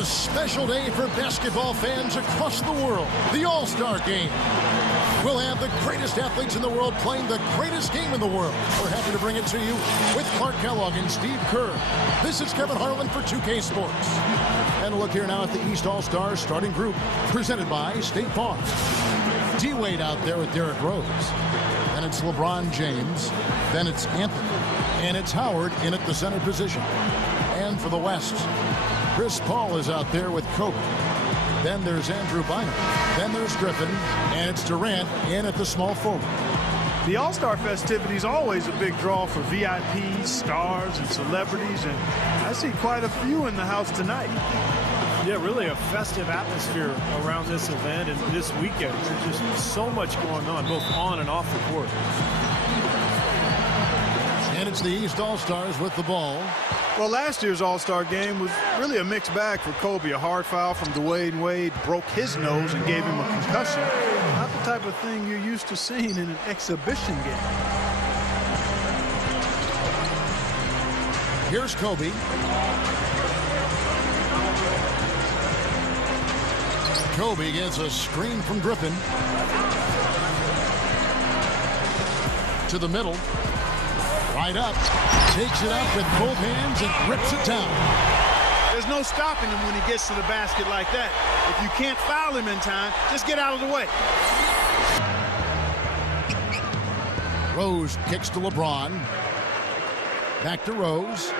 A special day for basketball fans across the world. The All-Star Game. We'll have the greatest athletes in the world playing the greatest game in the world. We're happy to bring it to you with Clark Kellogg and Steve Kerr. This is Kevin Harlan for 2K Sports. And a look here now at the East All-Stars starting group, presented by State Farm. D-Wade out there with Derrick Rose. Then it's LeBron James. Then it's Anthony. And it's Howard in at the center position. And for the West, Chris Paul is out there with Kobe. Then there's Andrew Bynum. Then there's Griffin. And it's Durant in at the small forward. The All-Star festivities always a big draw for VIPs, stars, and celebrities. And I see quite a few in the house tonight. Yeah, really a festive atmosphere around this event and this weekend. There's just so much going on, both on and off the court. And it's the East All-Stars with the ball. Well, last year's All-Star game was really a mixed bag for Kobe. A hard foul from Dwayne Wade broke his nose and gave him a concussion. Not the type of thing you're used to seeing in an exhibition game. Here's Kobe. Kobe gets a screen from Griffin. To the middle. Right up. Takes it up with both hands and rips it down. There's no stopping him when he gets to the basket like that. If you can't foul him in time, just get out of the way. Rose kicks to LeBron. Back to Rose.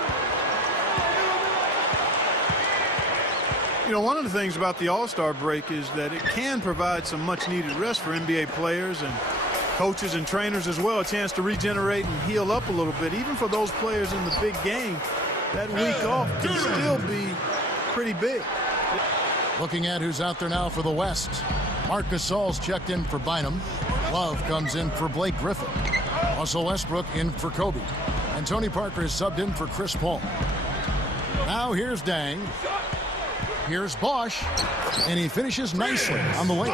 You know, one of the things about the All-Star break is that it can provide some much-needed rest for NBA players and coaches and trainers as well, a chance to regenerate and heal up a little bit. Even for those players in the big game, that week off can still be pretty big. Looking at who's out there now for the West. Marc Gasol's checked in for Bynum. Love comes in for Blake Griffin. Russell Westbrook in for Kobe. And Tony Parker is subbed in for Chris Paul. Now here's Dang. Here's Bosch, and he finishes nicely on the way.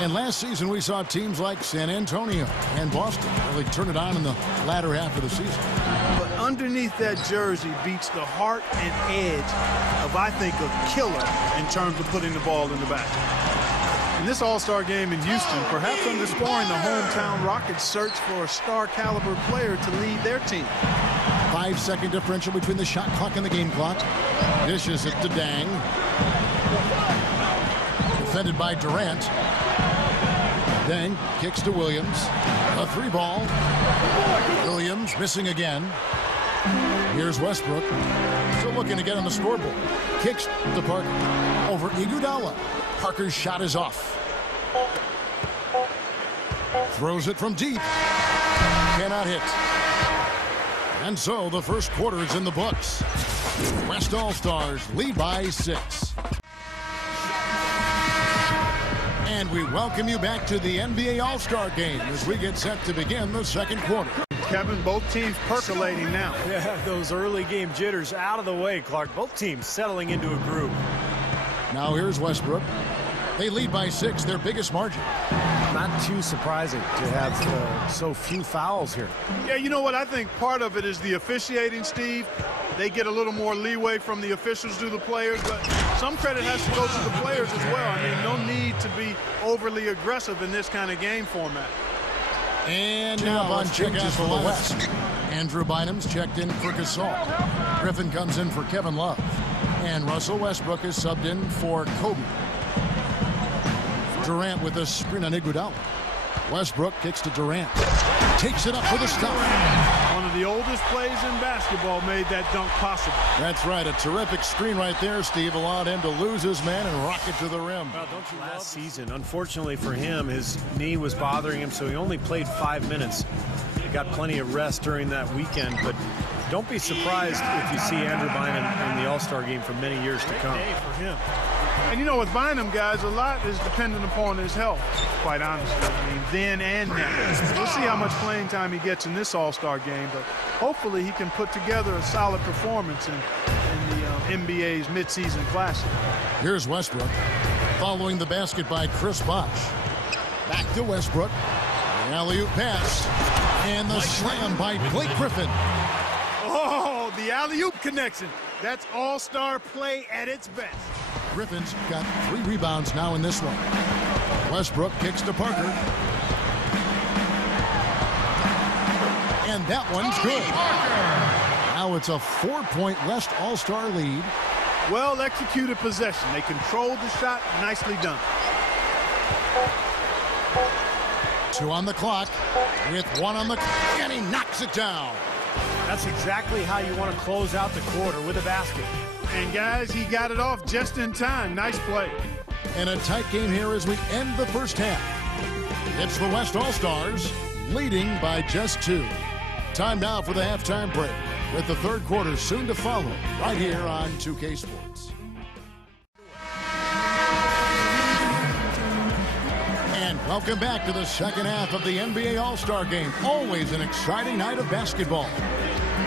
And last season we saw teams like San Antonio and Boston really turn it on in the latter half of the season. But underneath that jersey beats the heart and edge of, I think, a killer in terms of putting the ball in the basket. In this All-Star game in Houston, perhaps underscoring the hometown Rockets' search for a star-caliber player to lead their team. 5-second differential between the shot clock and the game clock. Dishes it to Dang. Defended by Durant. Dang kicks to Williams. A three ball. Williams missing again. Here's Westbrook. Still looking to get on the scoreboard. Kicks to Parker. Over Iguodala. Parker's shot is off. Throws it from deep. Cannot hit. And so the first quarter is in the books. West All-Stars lead by 6. And we welcome you back to the NBA All-Star Game as we get set to begin the second quarter. Kevin, both teams percolating now. Yeah, those early game jitters out of the way, Clark. Both teams settling into a groove. Now here's Westbrook. They lead by 6, their biggest margin. Not too surprising to have so few fouls here. Yeah, you know what? I think part of it is the officiating, Steve. They get a little more leeway from the officials to the players, but some credit has to go to the players as well. I mean, no need to be overly aggressive in this kind of game format. And now on changes for the West. Andrew Bynum's checked in for Gasol. Griffin comes in for Kevin Love. And Russell Westbrook is subbed in for Kobe. Durant with a screen on Iguodala. Westbrook kicks to Durant. Takes it up for the stop. One of the oldest plays in basketball made that dunk possible. That's right. A terrific screen right there, Steve. Allowed him to lose his man and rock it to the rim. Well, don't you last season, unfortunately for him, his knee was bothering him, so he only played 5 minutes. He got plenty of rest during that weekend, but don't be surprised if you see Andrew Bynum in the All-Star game for many years to come. Great day for him. And, you know, with Bynum, guys, a lot is dependent upon his health, quite honestly. I mean, then and now. We'll see how much playing time he gets in this All-Star game, but hopefully he can put together a solid performance in the NBA's midseason classic. Here's Westbrook, following the basket by Chris Bosh. Back to Westbrook. The alley-oop pass. And the slam by Blake Griffin. Oh, the alley-oop connection. That's all-star play at its best. Griffin's got 3 rebounds now in this one. Westbrook kicks to Parker. And that one's good. Now it's a 4-point West All-Star lead. Well executed possession. They controlled the shot. Nicely done. 2 on the clock with 1 on the clock, and he knocks it down. That's exactly how you want to close out the quarter, with a basket. And guys, he got it off just in time. Nice play. And a tight game here as we end the first half. It's the West All-Stars leading by just 2. Time now for the halftime break, with the third quarter soon to follow right here on 2K Sports. And welcome back to the second half of the NBA All-Star Game. Always an exciting night of basketball.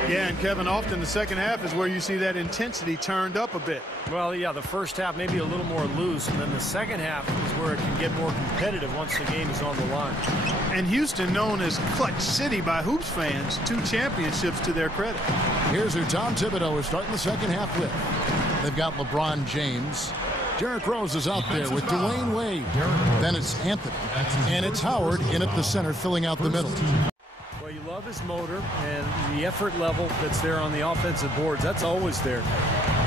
Yeah, and Kevin, often the second half is where you see that intensity turned up a bit. Well, yeah, the first half maybe a little more loose, and then the second half is where it can get more competitive once the game is on the line. And Houston, known as Clutch City by Hoops fans, 2 championships to their credit. Here's who Tom Thibodeau is starting the second half with. They've got LeBron James. Derrick Rose is out there with Dwayne Wade. Then it's Anthony. And it's Howard in at the center, filling out the middle. Well, you love his motor and the effort level that's there on the offensive boards. That's always there.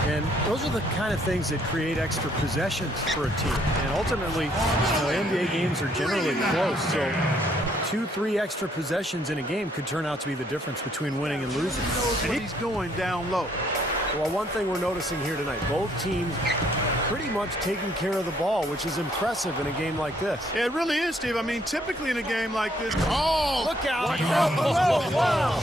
And those are the kind of things that create extra possessions for a team. And ultimately, NBA games are generally close. So 2-3 extra possessions in a game could turn out to be the difference between winning and losing. And he's going down low. Well, one thing we're noticing here tonight, both teams pretty much taking care of the ball, which is impressive in a game like this. Yeah, it really is, Steve. I mean, typically in a game like this. Oh, look out. Wow.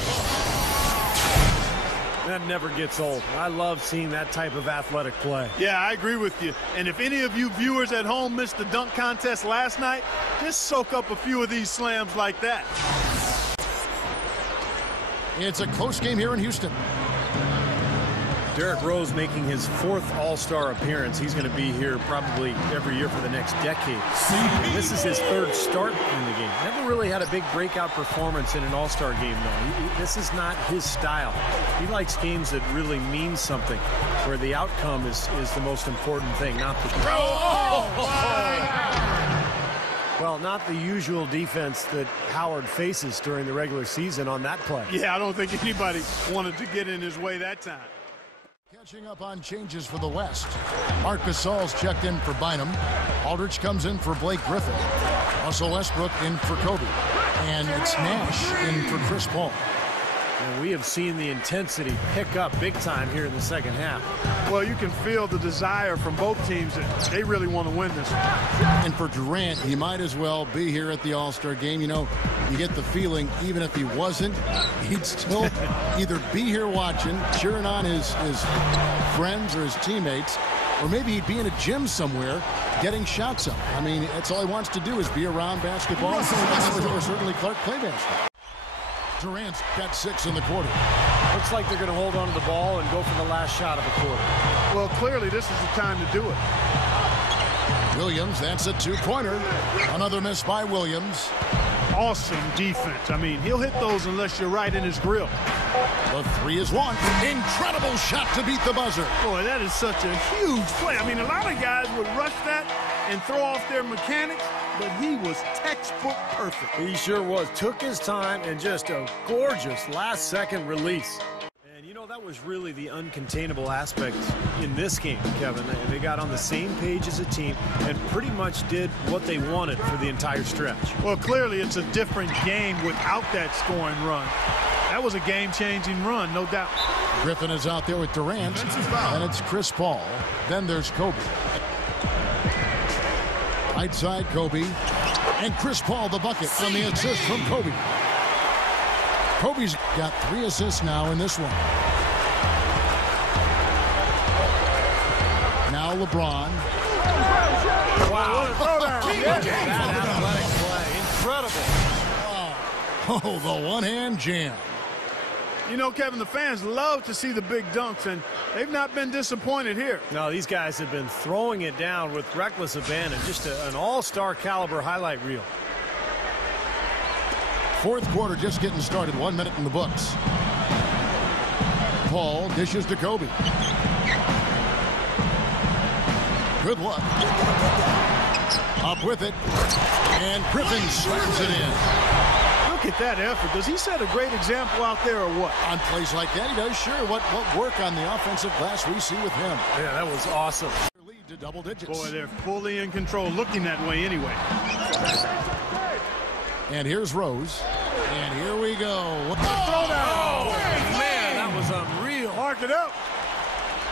That never gets old. I love seeing that type of athletic play. Yeah, I agree with you. And if any of you viewers at home missed the dunk contest last night, just soak up a few of these slams like that. It's a close game here in Houston. Derrick Rose making his 4th All-Star appearance. He's going to be here probably every year for the next decade. And this is his 3rd start in the game. Never really had a big breakout performance in an All-Star game, though. This is not his style. He likes games that really mean something, where the outcome is the most important thing, not the... Well, not the usual defense that Howard faces during the regular season on that play. Yeah, I don't think anybody wanted to get in his way that time. Catching up on changes for the West. Marc Gasol's checked in for Bynum. Aldridge comes in for Blake Griffin. Russell Westbrook in for Kobe. And it's Nash in for Chris Paul. And we have seen the intensity pick up big time here in the second half. Well, you can feel the desire from both teams that they really want to win this one. And for Durant, he might as well be here at the All-Star game. You know, you get the feeling even if he wasn't, he'd still either be here watching, cheering on his friends or his teammates, or maybe he'd be in a gym somewhere getting shots up. I mean, that's all he wants to do is be around basketball, or certainly Clark play basketball. Durant's got 6 in the quarter. Looks like they're going to hold on to the ball and go for the last shot of the quarter. Well, clearly this is the time to do it. Williams, that's a 2-pointer. Another miss by Williams. Awesome defense. I mean, he'll hit those unless you're right in his grill. The 3 is one. Incredible shot to beat the buzzer. Boy, that is such a huge play. I mean, a lot of guys would rush that and throw off their mechanics, but he was textbook perfect. He sure was. Took his time and just a gorgeous last-second release. And, you know, that was really the uncontainable aspect in this game, Kevin. They got on the same page as a team and pretty much did what they wanted for the entire stretch. Well, clearly it's a different game without that scoring run. That was a game-changing run, no doubt. Griffin is out there with Durant, and it's Chris Paul. Then there's Kobe. Right side, Kobe. And Chris Paul, the bucket on the assist from Kobe. Kobe's got 3 assists now in this one. Now LeBron. Wow. That athletic play. Incredible. Oh, the one-hand jam. You know, Kevin, the fans love to see the big dunks, and they've not been disappointed here. No, these guys have been throwing it down with reckless abandon. Just an all-star caliber highlight reel. Fourth quarter just getting started. 1 minute in the books. Paul dishes to Kobe. Good luck. Up with it. And Griffin slams it in. Look at that effort. Does he set a great example out there or what? On plays like that, he does. Sure. What work on the offensive glass we see with him. Yeah, that was awesome. Lead to double digits. Boy, they're fully in control, looking that way anyway. And here's Rose. And here we go. Oh, man, that was unreal. Mark it up.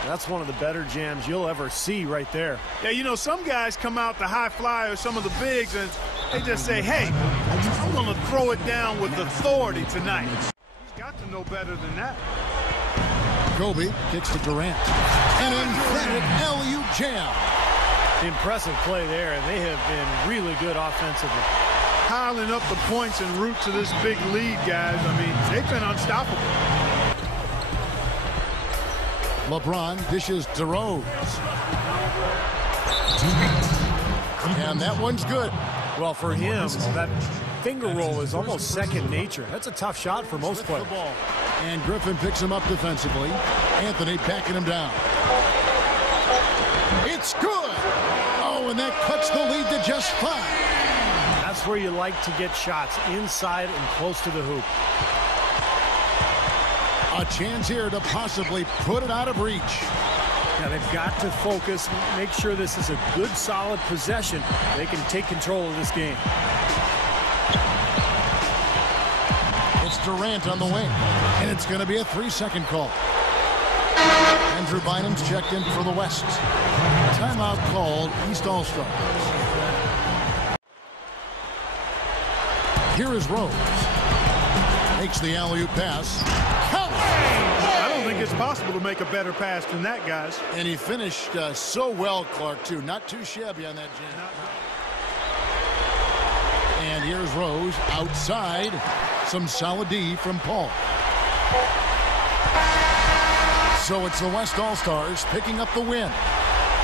That's one of the better jams you'll ever see right there. Yeah, you know, some guys come out the high flyer, some of the bigs, and they just say, hey, I'm going to throw it down with authority tonight. He's got to know better than that. Kobe kicks to Durant. An emphatic LU jam. Impressive play there, and they have been really good offensively. Piling up the points en route to this big lead, guys. I mean, they've been unstoppable. LeBron dishes to Rose. And that one's good. Well, for him, that finger roll is almost second nature. That's a tough shot for most players. And Griffin picks him up defensively. Anthony backing him down. It's good. Oh, and that cuts the lead to just 5. That's where you like to get shots, inside and close to the hoop. A chance here to possibly put it out of reach. Now they've got to focus, make sure this is a good, solid possession. They can take control of this game. It's Durant on the wing, and it's going to be a 3-second call. Andrew Bynum's checked in for the West. Timeout called, East All-Stars. Here is Rose. Makes the alley-oop pass. I don't think it's possible to make a better pass than that, guys. And he finished so well, Clark, too. Not too shabby on that jam. And here's Rose outside. Some solid D from Paul. So it's the West All-Stars picking up the win.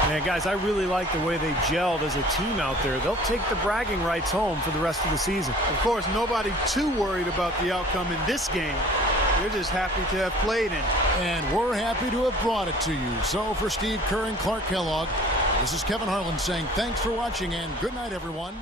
Man, guys, I really like the way they gelled as a team out there. They'll take the bragging rights home for the rest of the season. Of course, nobody too worried about the outcome in this game. They're just happy to have played in. And we're happy to have brought it to you. So for Steve Kerr and Clark Kellogg, this is Kevin Harlan saying thanks for watching and good night, everyone.